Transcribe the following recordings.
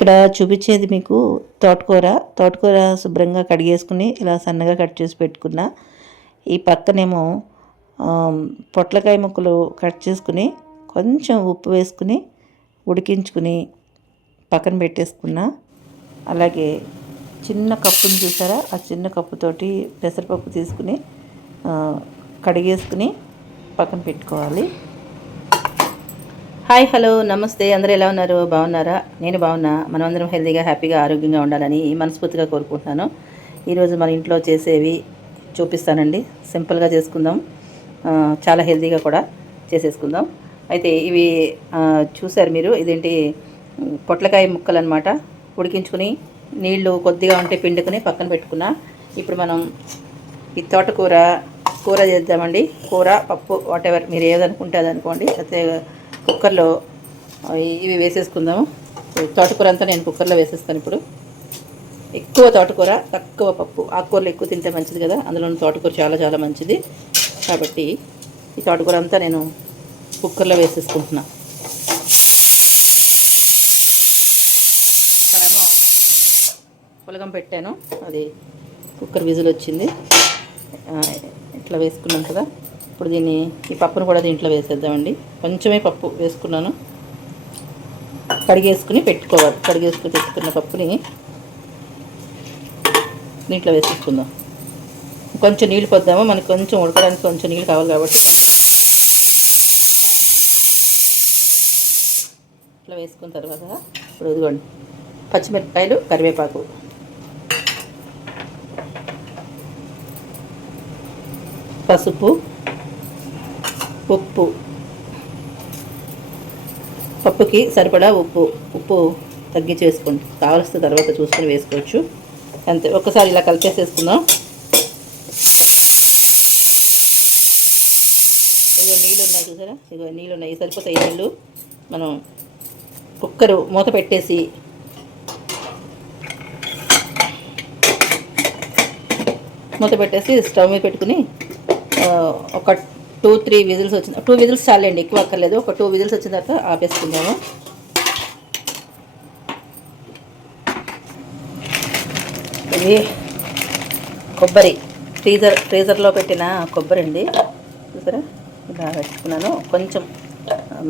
ఇక్కడ చూపించేది మీకు తోటకూర శుభ్రంగా కడిగేసుకుని ఇలా సన్నగా కట్ చేసి పెట్టుకున్నా. ఈ పక్కనేమో పొట్లకాయ ముక్కలు కట్ చేసుకుని కొంచెం ఉప్పు వేసుకుని ఉడికించుకుని పక్కన పెట్టేసుకున్నా. అలాగే చిన్న కప్పుని చూసారా, ఆ చిన్న కప్పుతోటి పెసరపప్పు తీసుకుని కడిగేసుకుని పక్కన పెట్టుకోవాలి. హాయ్, హలో, నమస్తే. అందరూ ఎలా ఉన్నారు? బాగున్నారా? నేను బాగున్నా. మనమందరం హెల్తీగా, హ్యాపీగా, ఆరోగ్యంగా ఉండాలని మనస్ఫూర్తిగా కోరుకుంటున్నాను. ఈరోజు మన ఇంట్లో చేసేవి చూపిస్తానండి. సింపుల్గా చేసుకుందాం, చాలా హెల్తీగా కూడా చేసేసుకుందాం. అయితే ఇవి చూసారు మీరు, ఇదేంటి పొట్లకాయ ముక్కలు అనమాట. ఉడికించుకుని నీళ్లు కొద్దిగా ఉంటే పిండుకుని పక్కన పెట్టుకున్నా. ఇప్పుడు మనం ఈ కూర చేద్దామండి. కూర, పప్పు, వాటెవర్ మీరు ఏదనుకుంటే అది అనుకోండి. అయితే కుక్కర్లో ఇవి వేసేసుకుందాము. తోటకూర అంతా నేను కుక్కర్లో వేసేస్తాను. ఇప్పుడు ఎక్కువ తోటకూర, తక్కువ పప్పు. ఆకుకూరలు ఎక్కువ తింటే మంచిది కదా, అందులో తోటకూర చాలా చాలా మంచిది. కాబట్టి ఈ తోటకూర అంతా నేను కుక్కర్లో వేసేసుకుంటున్నా. ఇక్కడేమో పులగం పెట్టాను, అది కుక్కర్ విజిల్ వచ్చింది. ఇట్లా వేసుకున్నాం కదా. ఇప్పుడు ఈ పప్పును కూడా దీంట్లో వేసేద్దామండి. కొంచెమే పప్పు వేసుకున్నాను. కడిగేసుకుని పెట్టుకోవాలి. కడిగేసుకుని పెట్టుకున్న పప్పుని దీంట్లో వేసేసుకుందాం. కొంచెం నీళ్ళు పోద్దాము, మనకు కొంచెం ఉడకడానికి కొంచెం నీళ్ళు కావాలి కాబట్టి ఇట్లా వేసుకున్న తర్వాత ఇప్పుడు ఇదిగోండి పచ్చిమిరపకాయలు, కరివేపాకు, పసుపు, ఉప్పు, పప్పుకి సరిపడా ఉప్పు తగ్గించి వేసుకోండి. కావలసిన తర్వాత చూసుకొని వేసుకోవచ్చు. అంతే. ఒక్కసారి ఇలా కలిపేసేసుకుందాం. ఇదిగో నీళ్ళు ఉన్నాయి చూసారా, ఇదిగో నీళ్ళు ఉన్నాయి, సరిపోతాయి నీళ్ళు. మనం కుక్కరు మూత పెట్టేసి స్టవ్ మీద పెట్టుకుని ఒక 2-3 విజిల్స్ వచ్చింది. 2 విజిల్స్ చాలండి, ఎక్కువ అక్కర్లేదు. ఒక 2 విజిల్స్ వచ్చిన తర్వాత ఆపేసుకుందాము. ఇది కొబ్బరి, ఫ్రీజర్లో పెట్టిన కొబ్బరి అండి. చూసారా, ఇలా పెట్టుకున్నాను. కొంచెం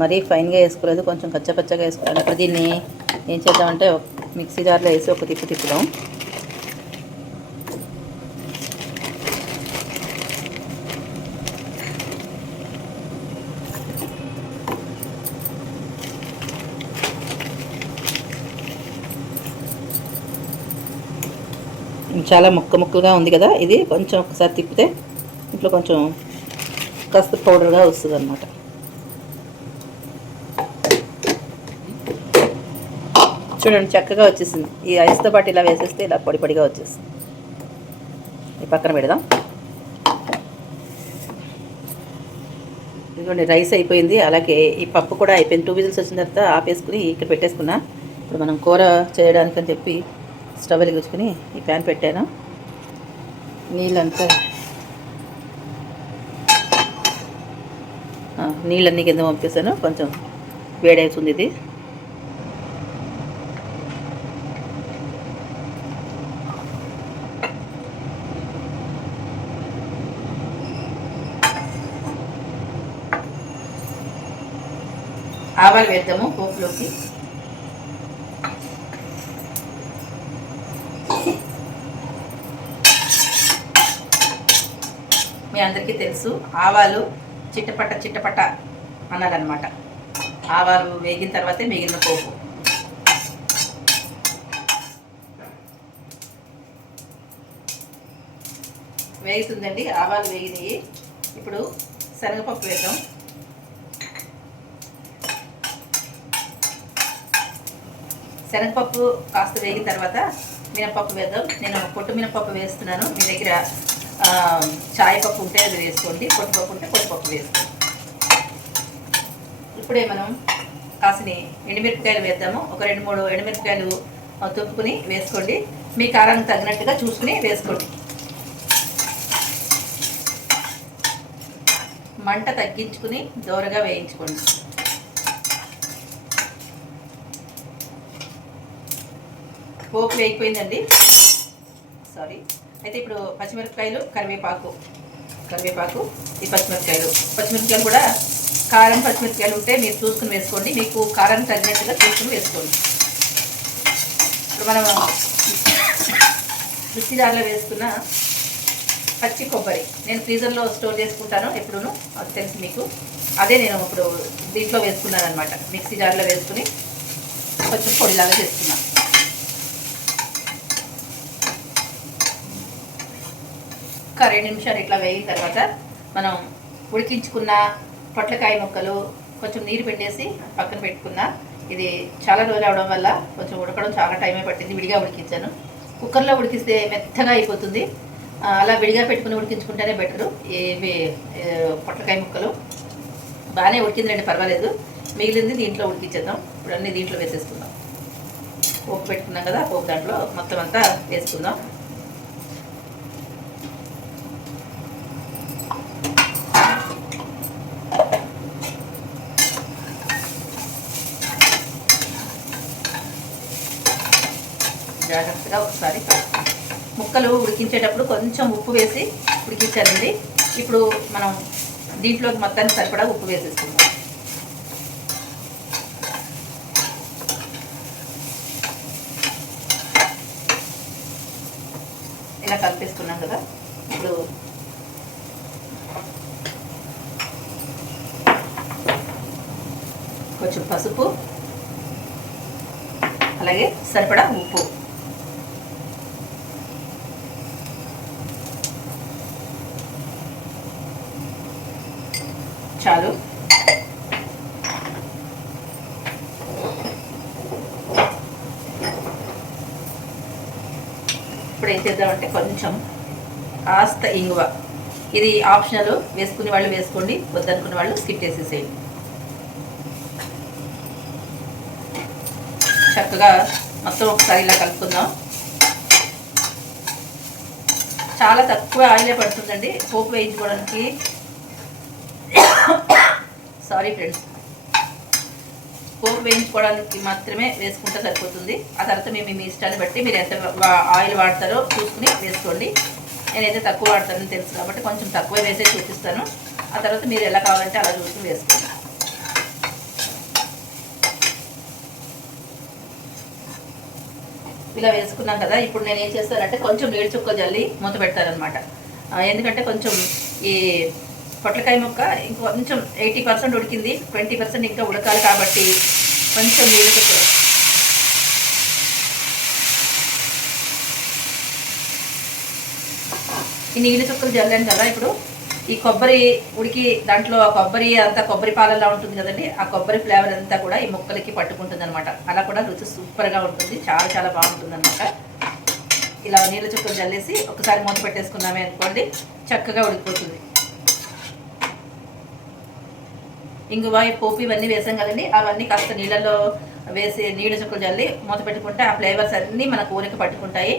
మరీ ఫైన్గా వేసుకోలేదు, కొంచెం కచ్చపచ్చగా వేసుకున్నాను. ఇప్పుడు దీన్ని ఏం చేద్దామంటే మిక్సీ జార్లో వేసి ఒక తిప్పుదాం. చాలా ముక్కలుగా ఉంది కదా, ఇది కొంచెం ఒకసారి తిప్పితే ఇంట్లో కొంచెం కాస్త పౌడర్గా వస్తుంది అన్నమాట. చూడండి, చక్కగా వచ్చేసింది. ఈ ఐస్తో పాటు ఇలా వేసేస్తే ఇలా పొడిగా వచ్చేస్తుంది. ఈ పక్కన పెడదాం. ఇదిగోండి, రైస్ అయిపోయింది. అలాగే ఈ పప్పు కూడా అయిపోయింది. 2 విజిల్స్ వచ్చిన తర్వాత ఆపేసుకుని ఇక్కడ పెట్టేసుకున్నా. ఇప్పుడు మనం కూర చేయడానికని చెప్పి స్టవ్ వెలిగించుకుని ఈ ప్యాన్ పెట్టాను. నీళ్ళన్నీ కింద పంపేసాను. కొంచెం వేడవుతుంది ఇది. ఆవాలు వేద్దాము పోపులోకి. మీ అందరికీ తెలుసు, ఆవాలు చిట్టపట్ట అనాలన్నమాట. ఆవాలు వేగిన తర్వాతే మిగిలిన పోపు. వేగుతుందండి, ఆవాలు వేగినాయి. ఇప్పుడు శనగపప్పు వేద్దాం. శనగపప్పు కాస్త వేగిన తర్వాత మినపప్పు వేద్దాం. నేను పొట్టు మినపప్పు వేస్తున్నాను. మీ దగ్గర చాయ్ పప్పు ఉంటే అది వేసుకోండి, పొట్టుపప్పు ఉంటే పొట్టుపప్పు వేసుకోండి. ఇప్పుడే మనం కాసిని ఎండుమిరపకాయలు వేద్దాము. ఒక 2-3 ఎండుమిరపకాయలు తుప్పుకుని వేసుకోండి. మీ కారానికి తగినట్టుగా చూసుకుని వేసుకోండి. మంట తగ్గించుకుని దోరగా వేయించుకోండి. పోపు వేగిపోయిందండి. సారీ. అయితే ఇప్పుడు పచ్చిమిరపకాయలు, కరివేపాకు, ఈ పచ్చిమిరపకాయలు కూడా కారం పచ్చిమిరపకాయలు ఉంటే మీరు చూసుకుని వేసుకోండి. మీకు కారం తగినట్టుగా చూసుకుని వేసుకోండి. ఇప్పుడు మనం మిక్సీ జార్లో వేసుకున్న పచ్చి కొబ్బరి నేను ఫ్రీజర్లో స్టోర్ చేసుకుంటాను ఎప్పుడూ, అది తెలుసు మీకు. అదే నేను ఇప్పుడు దీంట్లో వేసుకున్నాను అనమాట. మిక్సీ జార్లో వేసుకుని కొంచెం పొడిలాగా చేసుకున్నాను. ఒక 2 నిమిషాలు ఇట్లా వేయిన తర్వాత మనం ఉడికించుకున్న పొట్లకాయ ముక్కలు కొంచెం నీరు పిండేసి పక్కన పెట్టుకున్నా. ఇది చాలా రోజులు అవడం వల్ల కొంచెం ఉడకడం చాలా టైమే పట్టింది. విడిగా ఉడికించాను. కుక్కర్లో ఉడికిస్తే మెత్తగా అయిపోతుంది. అలా విడిగా పెట్టుకుని ఉడికించుకుంటేనే బెటరు. పొట్లకాయ ముక్కలు బాగానే ఉడికిందండి, పర్వాలేదు. మిగిలింది దీంట్లో ఉడికించేద్దాం. ఇప్పుడు అన్నీ దీంట్లో వేసేసుకుందాం. పోపు పెట్టుకున్నాం కదా, పోపు దాంట్లో మొత్తం అంతా వేసుకుందాం. జాగ్రత్తగా ఒకసారి ముక్కలు ఉడికించేటప్పుడు కొంచెం ఉప్పు వేసి ఉడికించాలండి. ఇప్పుడు మనం దీంట్లోకి మొత్తానికి సరిపడా ఉప్పు వేసేసుకుందాం. ఇలా కలిపేసుకున్నాం కదా. ఇప్పుడు కొంచెం పసుపు, అలాగే సరిపడా ఉప్పు, చాలు. ఇప్పుడు ఏం చేద్దామంటే కొంచెం కాస్త ఇంగువ, ఇది ఆప్షనల్, వేసుకునే వాళ్ళు వేసుకోండి, వద్దనుకునే వాళ్ళు స్కిప్ చేసేసేయండి. చక్కగా మొత్తం ఒకసారి ఇలా కలుపుకుందాం. చాలా తక్కువ ఆయిలే పడుతుందండి పోపు వేయించుకోవడానికి. సారీ ఫ్రెండ్స్, పోపు వేయించుకోవడానికి మాత్రమే వేసుకుంటే సరిపోతుంది. ఆ తర్వాత మీ ఇష్టాన్ని బట్టి మీరు ఎంత ఆయిల్ వాడతారో చూసుకుని వేసుకోండి. నేనైతే తక్కువ వాడతానని తెలుసు కాబట్టి కొంచెం తక్కువ వేసే చూపిస్తాను. ఆ తర్వాత మీరు ఎలా కావాలంటే అలా చూసుకుని వేసుకోండి. ఇలా వేసుకున్నాం కదా. ఇప్పుడు నేను ఏం చేస్తానంటే కొంచెం నీళ్ళు చుక్క జల్లి మూత పెడతానమాట. ఎందుకంటే కొంచెం ఈ పొట్లకాయ ముక్క ఇంకొంచెం 80% ఉడికింది, 20% ఇంకా ఉడకాలి కాబట్టి కొంచెం నీళ్ళు చుక్క, ఈ నీళ్ళు చుక్కలు జల్లాను కదా. ఇప్పుడు ఈ కొబ్బరి ఉడికి దాంట్లో కొబ్బరి పాలల్లో ఉంటుంది కదండి, ఆ కొబ్బరి ఫ్లేవర్ అంతా కూడా ఈ ముక్కలకి పట్టుకుంటుంది అనమాట. అలా కూడా రుచి సూపర్గా ఉంటుంది, చాలా చాలా బాగుంటుంది అనమాట. ఇలా నీళ్ళ చుక్కలు జల్లేసి ఒకసారి మూత పెట్టేసుకున్నామే అనుకోండి, చక్కగా ఉడికిపోతుంది. ఇంగువ, పోపు ఇవన్నీ వేసాం కదండి, అవన్నీ కాస్త నీళ్ళలో వేసి నీళ్ళ చుక్కలు జల్లి మూత పెట్టుకుంటే ఆ ఫ్లేవర్స్ అన్నీ మన కూరకి పట్టుకుంటాయి.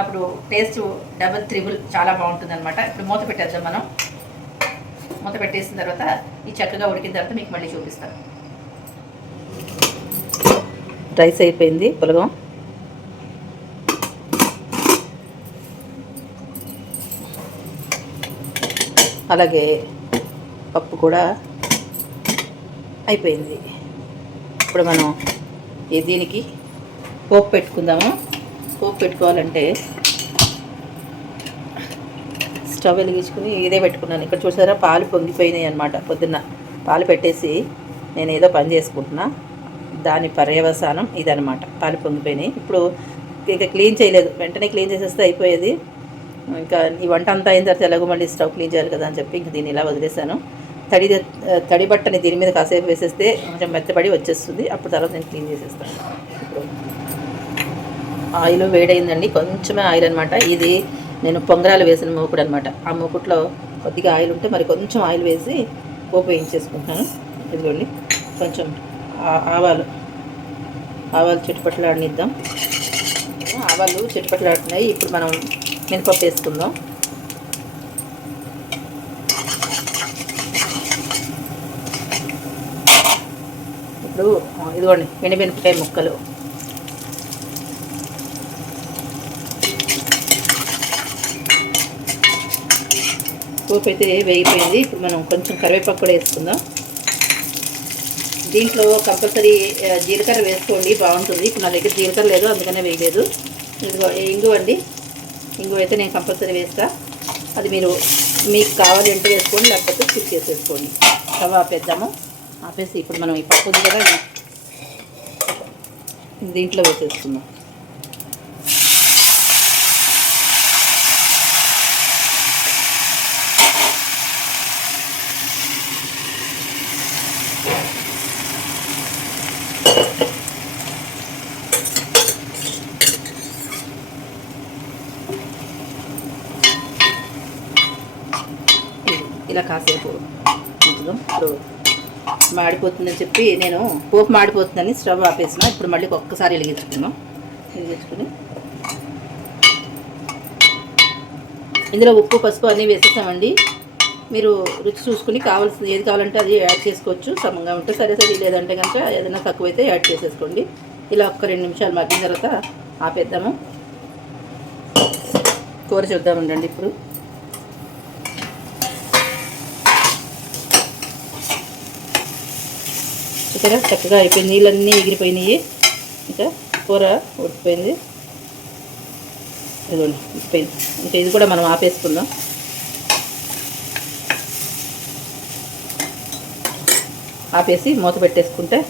అప్పుడు టేస్ట్ డబుల్ త్రిబుల్ చాలా బాగుంటుంది అనమాట. ఇప్పుడు మూత పెట్టేద్దాం మనం. మూత పెట్టేసిన తర్వాత ఈ చక్కగా ఉడికిన తర్వాత మీకు మళ్ళీ చూపిస్తాను. రైస్ అయిపోయింది, పులగం. అలాగే పప్పు కూడా అయిపోయింది. ఇప్పుడు మనం దీనికి పోపు పెట్టుకుందాము. పోపు పెట్టుకోవాలంటే స్టవ్ వెలిగించుకుని ఇదే పెట్టుకున్నాను. ఇక్కడ చూసారా, పాలు పొంగిపోయినాయి అనమాట. పొద్దున్న పాలు పెట్టేసి నేను ఏదో పని చేసుకుంటున్నా, దాని పర్యవసానం ఇదనమాట. పాలు పొంగిపోయినాయి. ఇప్పుడు ఇక క్లీన్ చేయలేదు, వెంటనే క్లీన్ చేసేస్తే అయిపోయేది. ఇంకా ఈ వంట అంతా అయిన తర్వాత ఎలాగో మళ్ళీ స్టవ్ క్లీన్ చేయాలి కదా అని చెప్పి ఇంక దీన్ని ఇలా వదిలేసాను. తడి బట్టని దీని మీద కాసేపు వేసేస్తే కొంచెం మెత్తపడి వచ్చేస్తుంది. అప్పుడు తర్వాత నేను క్లీన్ చేసేస్తాను. ఇప్పుడు ఆయిల్ వేడైందండి, కొంచెమే ఆయిల్ అనమాట. ఇది నేను పొంగరాలు వేసిన మూకుడు అనమాట. ఆ మూకుట్లో కొద్దిగా ఆయిల్ ఉంటే మరి కొంచెం ఆయిల్ వేసి పోపు వేయించేసుకుంటాను. ఇదిగోండి, కొంచెం ఆవాలు చిట్టుపట్లాడనిద్దాం. ఆవాలు చిట్టుపట్లాడుతున్నాయి. ఇప్పుడు మనం మినపప్పు వేసుకుందాం. ఇప్పుడు ఇదిగోండి, మినపకాయ ముక్కలు, పోపు అయితే వేగిపోయింది. ఇప్పుడు మనం కొంచెం కరివేపాకు కూడా వేసుకుందాం. దీంట్లో కంపల్సరీ జీలకర్ర వేసుకోండి, బాగుంటుంది. ఇప్పుడు నా దగ్గర జీలకర్ర లేదు, అందుకనే వేయలేదు. ఇదిగో ఇంగువ అండి, ఇంగువ అయితే నేను కంపల్సరీ వేస్తా. అది మీరు మీకు కావాలి అంటే వేసుకోండి, లేకపోతే స్కిప్ చేసేసుకోండి. స్టవ్ ఆపేద్దాము. ఆపేసి ఇప్పుడు మనం ఈ పప్పు ఉంది కదా, దీంట్లో వేసేసుకుందాం. ఇలా కాసేపు ఉంచుదాం. ఇప్పుడు మాడిపోతుందని చెప్పి నేను పోపు మాడిపోతుందని స్టవ్ ఆపేసిన. ఇప్పుడు మళ్ళీ ఒక్కసారి వెలిగించుకున్నాం. వెలిగించుకుని ఇందులో ఉప్పు పసుపు అన్నీ వేసేసామండి. మీరు రుచి చూసుకుని కావాల్సింది ఏది కావాలంటే అది యాడ్ చేసుకోవచ్చు. సమంగా ఉంటే సరే సరే, లేదంటే కనుక ఏదైనా తక్కువైతే యాడ్ చేసేసుకోండి. ఇలా ఒక్క 2 నిమిషాలు మగ్గిన తర్వాత ఆపేద్దాము. కూర చూద్దామండి. ఇప్పుడు చూసారా, చక్కగా అయిపోయింది. నీళ్ళన్నీ ఎగిరిపోయినాయి. ఇంకా కూర ఉడికిపోయింది. ఇదిగోండి ఉడికిపోయింది. ఇంకా ఇది కూడా మనం ఆపేసుకుందాం. ఆపేసి మూత పెట్టేసుకుంటే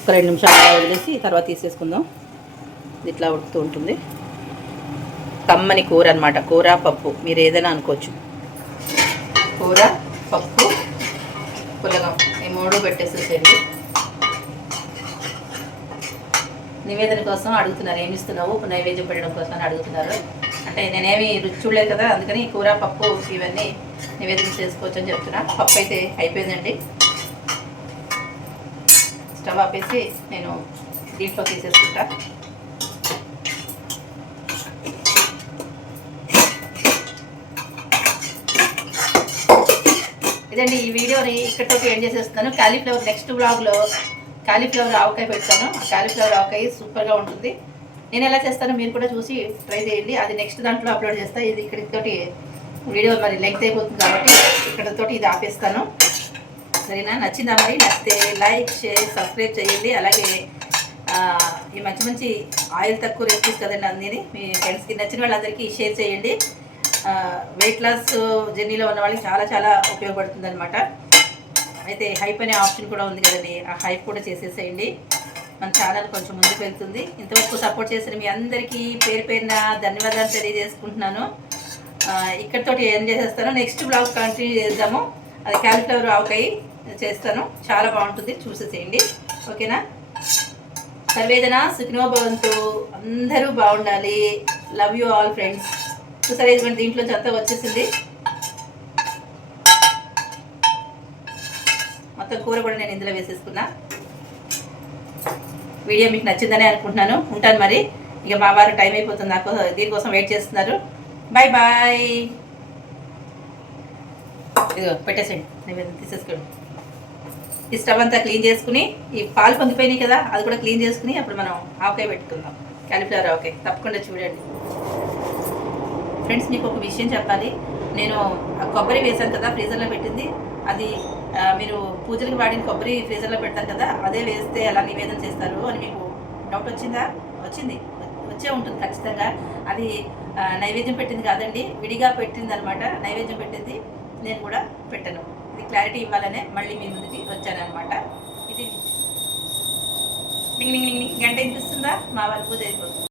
ఒక 2 నిమిషాలు వదిలేసి తర్వాత తీసేసుకుందాం. ఇట్లా ఉడుకుతూ ఉంటుంది. కమ్మని కూర అనమాట. కూర పప్పు మీరు ఏదైనా అనుకోవచ్చు. కూర పప్పు పులగం ఈ 3 పెట్టేసేసేయండి. నివేదన కోసం అడుగుతున్నారు, ఏమి ఇస్తున్నావు నైవేద్యం పెట్టడం కోసం అని అడుగుతున్నారు. అంటే నేనేమి రుచి చూడలేదు కదా, అందుకని కూర పప్పు ఇవన్నీ నివేదన చేసుకోవచ్చు అని చెప్తున్నా. పప్పు అయితే అయిపోయిందండి. స్టవ్ ఆపేసి నేను దీంట్లో తీసేసుకుంటా. ఇదండి ఈ వీడియోని ఇక్కడితో ఎండ్ చేసేస్తున్నాను. కాలీఫ్లవర్ నెక్స్ట్ వ్లాగ్లో కాలీఫ్లవర్ ఆవకాయ పెడతాను. ఆ కాలీఫ్లవర్ ఆవకాయ సూపర్గా ఉంటుంది. నేను ఎలా చేస్తానో మీరు కూడా చూసి ట్రై చేయండి. అది నెక్స్ట్ దాంట్లో అప్లోడ్ చేస్తాను. ఇది ఇక్కడితోటి వీడియో మరి లెంగ్త్ అయిపోతుంది కాబట్టి ఇక్కడితోటి ఇది ఆపేస్తాను. సరేనా? నచ్చిందా? మరి నచ్చితే లైక్ షేర్ సబ్స్క్రైబ్ చేయండి. అలాగే ఈ మంచి మంచి ఆయిల్ తక్కువ రెసిపీస్ కదండి అన్నీ మీ ఫ్రెండ్స్కి నచ్చిన వాళ్ళందరికీ షేర్ చేయండి. వెయిట్ లాస్ జర్నీలో ఉన్న వాళ్ళకి చాలా చాలా ఉపయోగపడుతుంది అనమాట. అయితే హైప్ అనే ఆప్షన్ కూడా ఉంది కదండి, ఆ హైప్ కూడా చేసేసేయండి. మన ఛానల్ కొంచెం ముందుకు వెళ్తుంది. ఇంతవరకు సపోర్ట్ చేసిన మీ అందరికీ పేరు పేరున ధన్యవాదాలు తెలియజేసుకుంటున్నాను. ఇక్కడితోటి ఏం చేసేస్తాను, నెక్స్ట్ బ్లాగ్ కంటిన్యూ చేద్దాము. అది కాలీఫ్లవర్ ఆవకాయ చేస్తాను, చాలా బాగుంటుంది, చూసేసేయండి. ఓకేనా? సర్వేదన సుఖినో భవంతు. అందరూ బాగుండాలి. Love you all friends. చూసారా, ఇదిగోండి దీంట్లో అంతా వచ్చేసింది. మొత్తం కూర కూడా నేను ఇందులో వేసేసుకున్నా. వీడియో మీకు నచ్చిందని అనుకుంటున్నాను. ఉంటాను మరి. ఇక మా వారు టైం అయిపోతుంది, నాకు దీనికోసం వెయిట్ చేస్తున్నారు. Bye bye. ఇదిగో పెట్టేసేయండి, నేను తీసేసుకోండి. ఈ స్టవ్ అంతా క్లీన్ చేసుకుని, ఈ పాలు పొంగిపోయినాయి కదా, అది కూడా క్లీన్ చేసుకుని అప్పుడు మనం ఆవకాయ పెట్టుకుందాం. కాలీఫ్లవర్ ఆవకాయ తప్పకుండా చూడండి ఫ్రెండ్స్. మీకు ఒక విషయం చెప్పాలి. నేను కొబ్బరి వేశాను కదా, ఫ్రీజర్లో పెట్టింది. అది మీరు పూజలకు వాడిన కొబ్బరి ఫ్రీజర్లో పెడతారు కదా, అదే వేస్తే ఎలా నివేదన చేస్తారు అని మీకు డౌట్ వచ్చిందా? వచ్చే ఉంటుంది ఖచ్చితంగా. అది నైవేద్యం పెట్టింది కాదండి, విడిగా పెట్టింది అనమాట. నైవేద్యం పెట్టింది నేను కూడా పెట్టను. ఇది క్లారిటీ ఇవ్వాలనే మళ్ళీ మీ ముందుకి వచ్చానమాట. ఇది గంట వినిపిస్తుందా? మా వారి పూజ అయిపోతుంది.